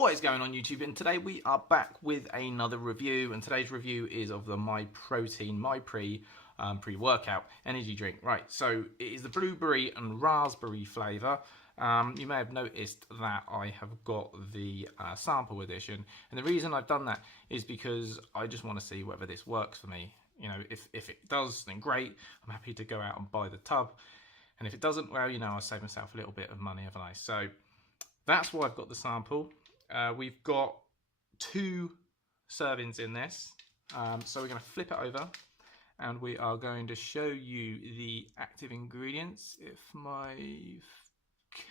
What is going on YouTube? And today we are back with another review, and today's review is of the Myprotein Mypre pre-workout energy drink. Right, so it is the blueberry and raspberry flavour. You may have noticed that I have got the sample edition, and the reason I've done that is because I just want to see whether this works for me. You know, if it does, then great, I'm happy to go out and buy the tub, and if it doesn't, well, you know, I'll save myself a little bit of money, haven't I? So that's why I've got the sample. We've got 2 servings in this, so we're going to flip it over and we are going to show you the active ingredients, if my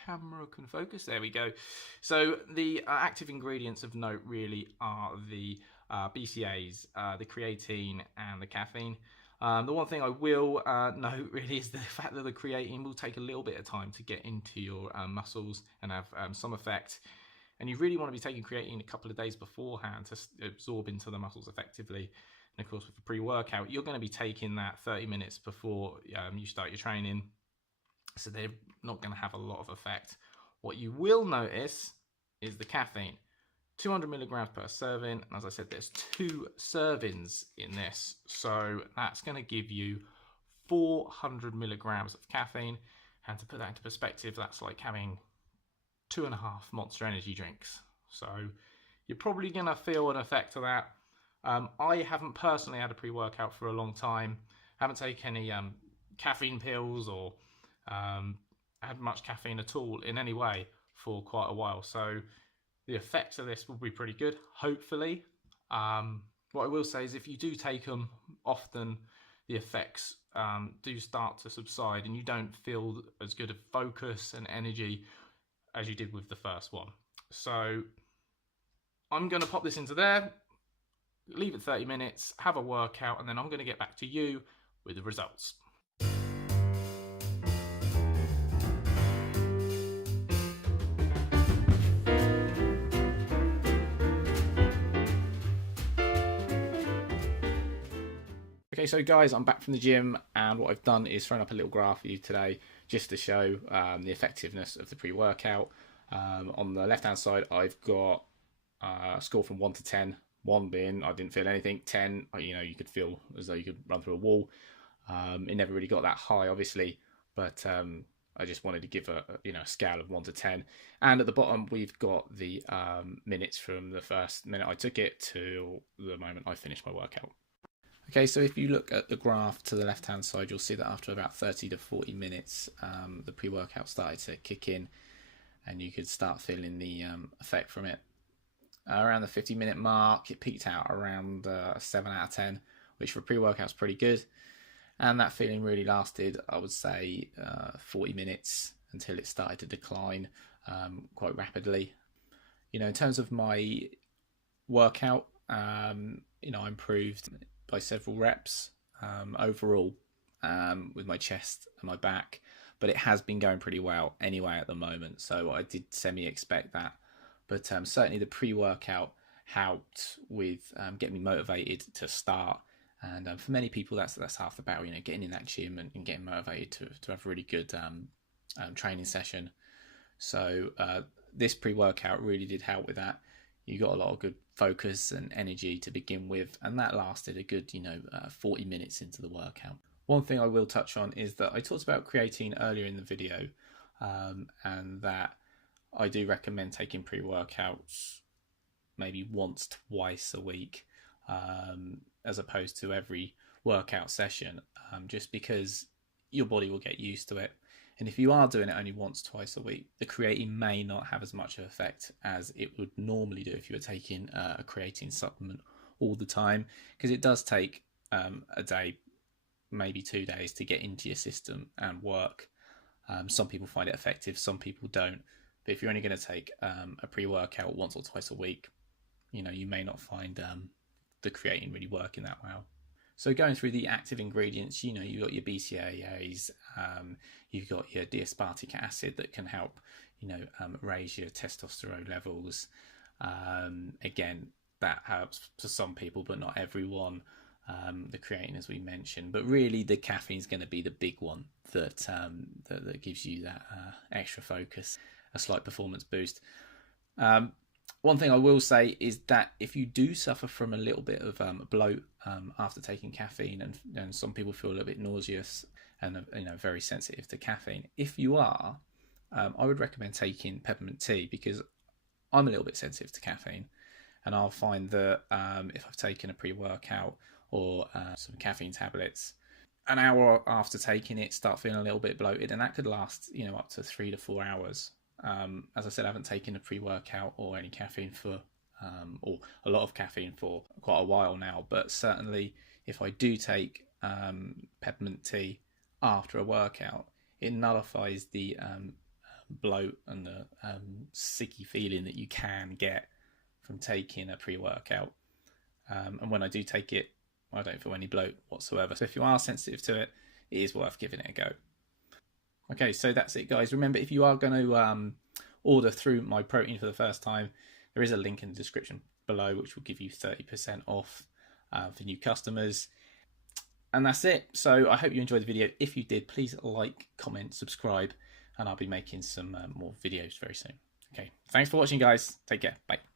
camera can focus. There we go. So the active ingredients of note really are the BCAAs, the creatine and the caffeine. The one thing I will note really is the fact that the creatine will take a little bit of time to get into your muscles and have some effect. And you really want to be taking creatine a couple of days beforehand to absorb into the muscles effectively. And of course, with the pre-workout, you're going to be taking that 30 minutes before you start your training. So they're not going to have a lot of effect. What you will notice is the caffeine. 200 milligrams per serving. And as I said, there's 2 servings in this. So that's going to give you 400 milligrams of caffeine. And to put that into perspective, that's like having 2.5 Monster energy drinks. So you're probably going to feel an effect of that. I haven't personally had a pre-workout for a long time. I haven't taken any caffeine pills or had much caffeine at all in any way for quite a while. So the effects of this will be pretty good, hopefully. What I will say is if you do take them often, the effects do start to subside and you don't feel as good of focus and energy as you did with the first one. So I'm going to pop this into there, leave it 30 minutes, have a workout, and then I'm going to get back to you with the results. Okay, so guys, I'm back from the gym, and what I've done is thrown up a little graph for you today just to show the effectiveness of the pre-workout. On the left-hand side, I've got a score from 1 to 10. 1 being I didn't feel anything. 10, you know, you could feel as though you could run through a wall. It never really got that high, obviously, but I just wanted to give a scale of 1 to 10. And at the bottom, we've got the minutes from the first minute I took it to the moment I finished my workout. Okay, so if you look at the graph to the left-hand side, you'll see that after about 30 to 40 minutes, the pre-workout started to kick in and you could start feeling the effect from it. Around the 50-minute mark, it peaked out around 7 out of 10, which for pre-workout is pretty good. And that feeling really lasted, I would say, 40 minutes until it started to decline quite rapidly. You know, in terms of my workout, I improved by several reps overall with my chest and my back, but it has been going pretty well anyway at the moment, so I did semi-expect that. But certainly the pre-workout helped with getting me motivated to start, and for many people that's half the battle, you know, getting in that gym and getting motivated to have a really good training session. So this pre-workout really did help with that. You got a lot of good focus and energy to begin with, and that lasted a good 40 minutes into the workout. One thing I will touch on is that I talked about creatine earlier in the video, and that I do recommend taking pre-workouts maybe once, twice a week, as opposed to every workout session, just because your body will get used to it. And if you are doing it only once, twice a week, the creatine may not have as much of an effect as it would normally do if you were taking a creatine supplement all the time, because it does take a day, maybe 2 days to get into your system and work. Some people find it effective, some people don't. But if you're only going to take a pre-workout once or twice a week, you know, you may not find the creatine really working that well. So going through the active ingredients, you know, you've got your BCAAs, you've got your D-aspartic acid that can help, raise your testosterone levels. Again, that helps for some people, but not everyone. The creatine, as we mentioned, but really the caffeine is going to be the big one that gives you that extra focus, a slight performance boost. One thing I will say is that if you do suffer from a little bit of bloat after taking caffeine, and some people feel a little bit nauseous and very sensitive to caffeine, if you are, I would recommend taking peppermint tea, because I'm a little bit sensitive to caffeine, and I'll find that if I've taken a pre-workout or some caffeine tablets, an hour after taking it, start feeling a little bit bloated, and that could last up to 3 to 4 hours. As I said, I haven't taken a pre-workout or any caffeine for or a lot of caffeine for quite a while now, but certainly if I do take peppermint tea after a workout, it nullifies the bloat and the sicky feeling that you can get from taking a pre-workout. And when I do take it, I don't feel any bloat whatsoever. So if you are sensitive to it, it is worth giving it a go. Okay, so that's it, guys. Remember, if you are going to order through Myprotein for the first time, there is a link in the description below which will give you 30% off for new customers. And that's it. So I hope you enjoyed the video. If you did, please like, comment, subscribe, and I'll be making some more videos very soon. Okay, thanks for watching, guys. Take care. Bye.